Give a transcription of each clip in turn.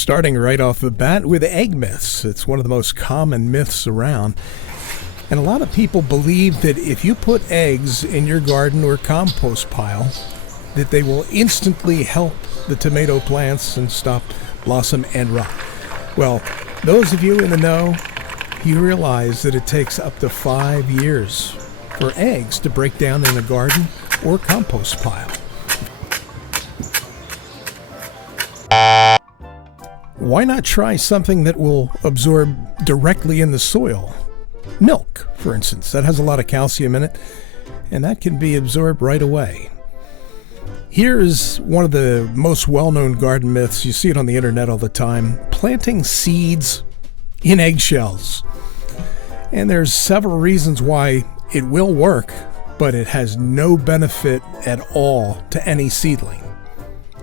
Starting right off the bat with egg myths. It's one of the most common myths around. And a lot of people believe that if you put eggs in your garden or compost pile, that they will instantly help the tomato plants and stop blossom and rot. Well, those of you in the know, you realize that it takes up to 5 years for eggs to break down in a garden or compost pile. Why not try something that will absorb directly in the soil? Milk, for instance, that has a lot of calcium in it, and that can be absorbed right away. Here is one of the most well-known garden myths. You see it on the internet all the time. Planting seeds in eggshells. And there's several reasons why it will work, but it has no benefit at all to any seedling.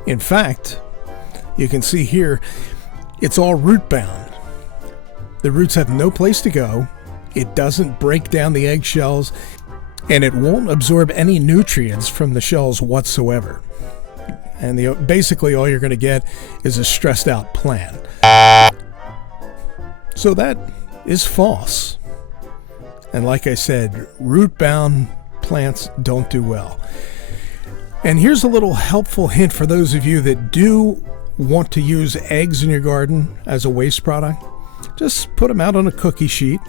In fact, you can see here, it's all root bound. The roots have no place to go. It doesn't break down the eggshells, and it won't absorb any nutrients from the shells whatsoever. And basically all you're going to get is a stressed out plant. So that is false. And like I said, root bound plants don't do well. And here's a little helpful hint for those of you that do want to use eggs in your garden as a waste product. Just put them out on a cookie sheet,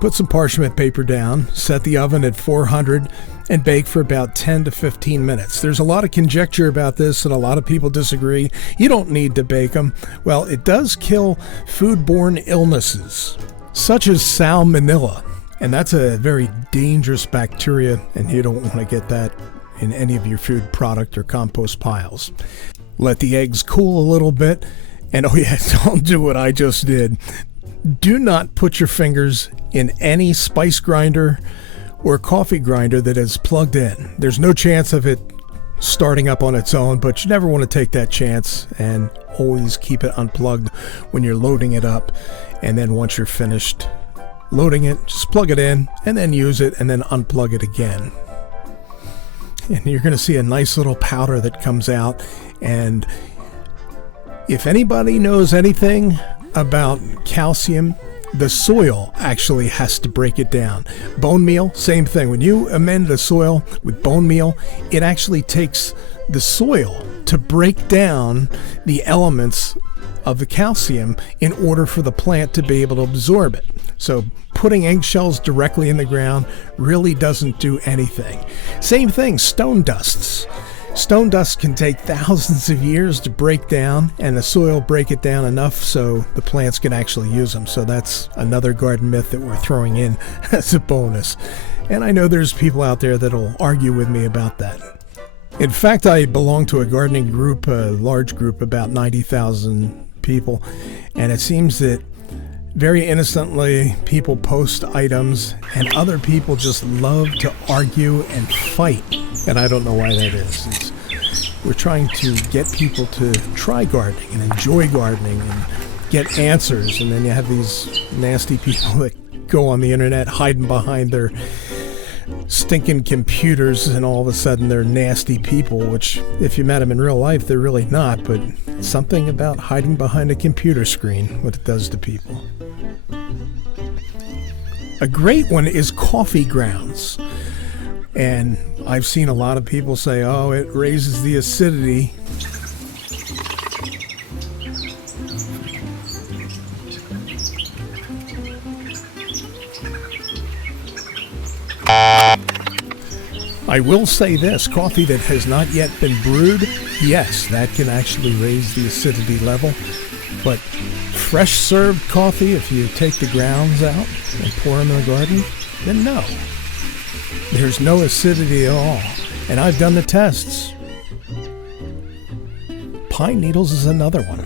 put some parchment paper down, set the oven at 400, and bake for about 10 to 15 minutes. There's a lot of conjecture about this, and a lot of people disagree. You don't need to bake them. Well, it does kill foodborne illnesses, such as salmonella, and that's a very dangerous bacteria, and you don't want to get that in any of your food product or compost piles. Let the eggs cool a little bit, and oh yeah, don't do what I just did. Do not put your fingers in any spice grinder or coffee grinder that is plugged in. There's no chance of it starting up on its own, but you never want to take that chance, and always keep it unplugged when you're loading it up. And then once you're finished loading it, just plug it in and then use it and then unplug it again. And you're going to see a nice little powder that comes out. And if anybody knows anything about calcium, the soil actually has to break it down. Bone meal, same thing. When you amend the soil with bone meal, it actually takes the soil to break down the elements of the calcium in order for the plant to be able to absorb it. So putting eggshells directly in the ground really doesn't do anything. Same thing, stone dusts. Stone dust can take thousands of years to break down, and the soil break it down enough so the plants can actually use them. So that's another garden myth that we're throwing in as a bonus. And I know there's people out there that'll argue with me about that. In fact, I belong to a gardening group, a large group, about 90,000 people, and it seems that very innocently people post items and other people just love to argue and fight. And I don't know why that is. We're trying to get people to try gardening and enjoy gardening and get answers. And then you have these nasty people that go on the internet hiding behind their stinking computers, and all of a sudden they're nasty people, which if you met them in real life, they're really not. But something about hiding behind a computer screen, what it does to people. A great one is coffee grounds. And I've seen a lot of people say, oh, it raises the acidity. I will say this, coffee that has not yet been brewed, yes, that can actually raise the acidity level. But fresh served coffee, if you take the grounds out and pour them in the garden, then no. There's no acidity at all. And I've done the tests. Pine needles is another one.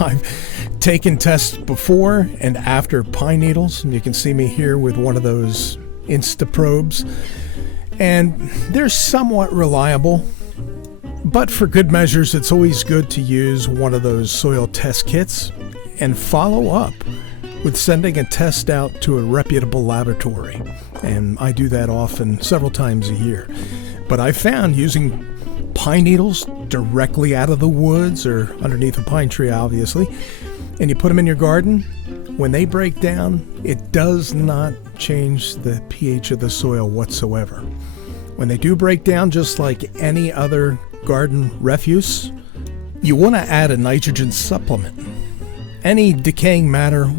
I've taken tests before and after pine needles, and you can see me here with one of those Instaprobes. And they're somewhat reliable, but for good measures, it's always good to use one of those soil test kits and follow up with sending a test out to a reputable laboratory. And I do that often, several times a year. But I found using pine needles directly out of the woods or underneath a pine tree, obviously, and you put them in your garden, when they break down, it does not change the pH of the soil whatsoever. When they do break down, just like any other garden refuse, you want to add a nitrogen supplement. Any decaying matter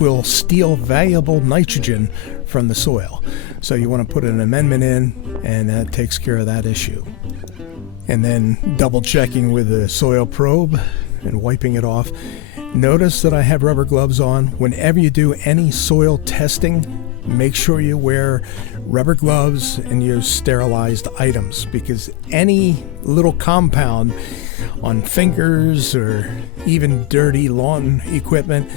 will steal valuable nitrogen from the soil. So you want to put an amendment in, and that takes care of that issue. And then double checking with the soil probe and wiping it off. Notice that I have rubber gloves on. Whenever you do any soil testing, make sure you wear rubber gloves and use sterilized items, because any little compound on fingers or even dirty lawn equipment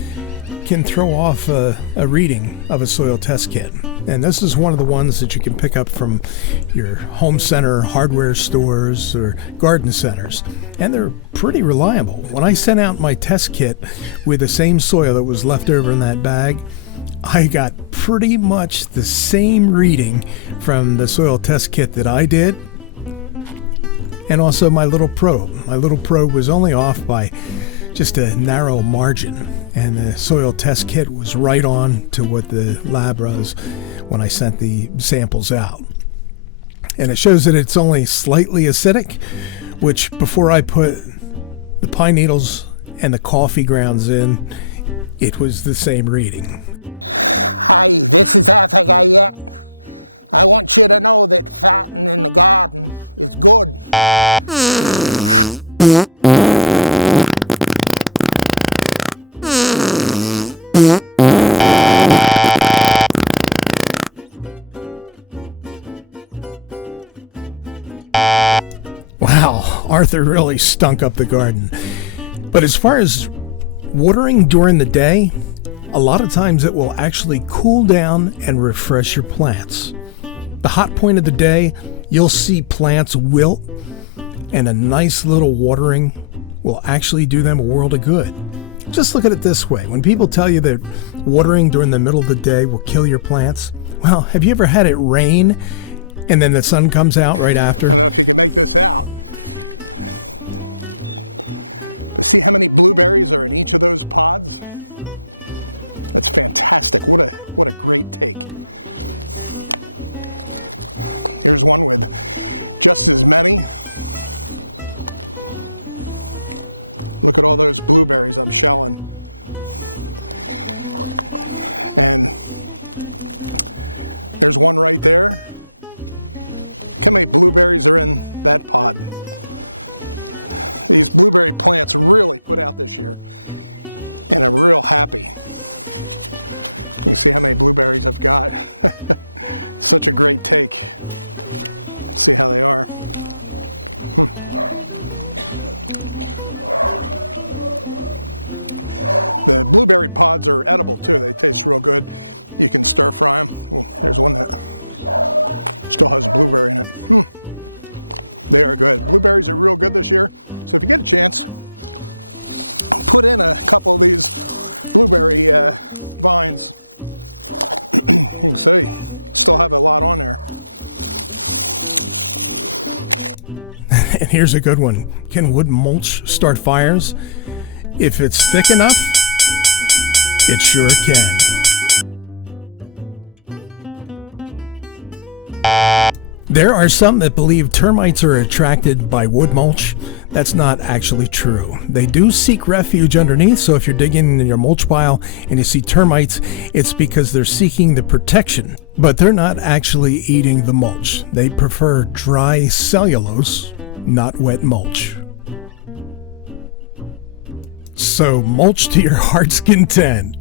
can throw off a reading of a soil test kit. And this is one of the ones that you can pick up from your home center hardware stores or garden centers. And they're pretty reliable. When I sent out my test kit with the same soil that was left over in that bag, I got pretty much the same reading from the soil test kit that I did, and also my little probe. My little probe was only off by just a narrow margin, and the soil test kit was right on to what the lab was when I sent the samples out. And it shows that it's only slightly acidic, which before I put the pine needles and the coffee grounds in, it was the same reading. Wow, Arthur really stunk up the garden. But as far as watering during the day, a lot of times it will actually cool down and refresh your plants. The hot point of the day, you'll see plants wilt, and a nice little watering will actually do them a world of good. Just look at it this way. When people tell you that watering during the middle of the day will kill your plants, well, have you ever had it rain and then the sun comes out right after? And here's a good one. Can wood mulch start fires? If it's thick enough, it sure can. There are some that believe termites are attracted by wood mulch. That's not actually true. They do seek refuge underneath, so if you're digging in your mulch pile and you see termites, it's because they're seeking the protection. But they're not actually eating the mulch. They prefer dry cellulose, not wet mulch. So mulch to your heart's content.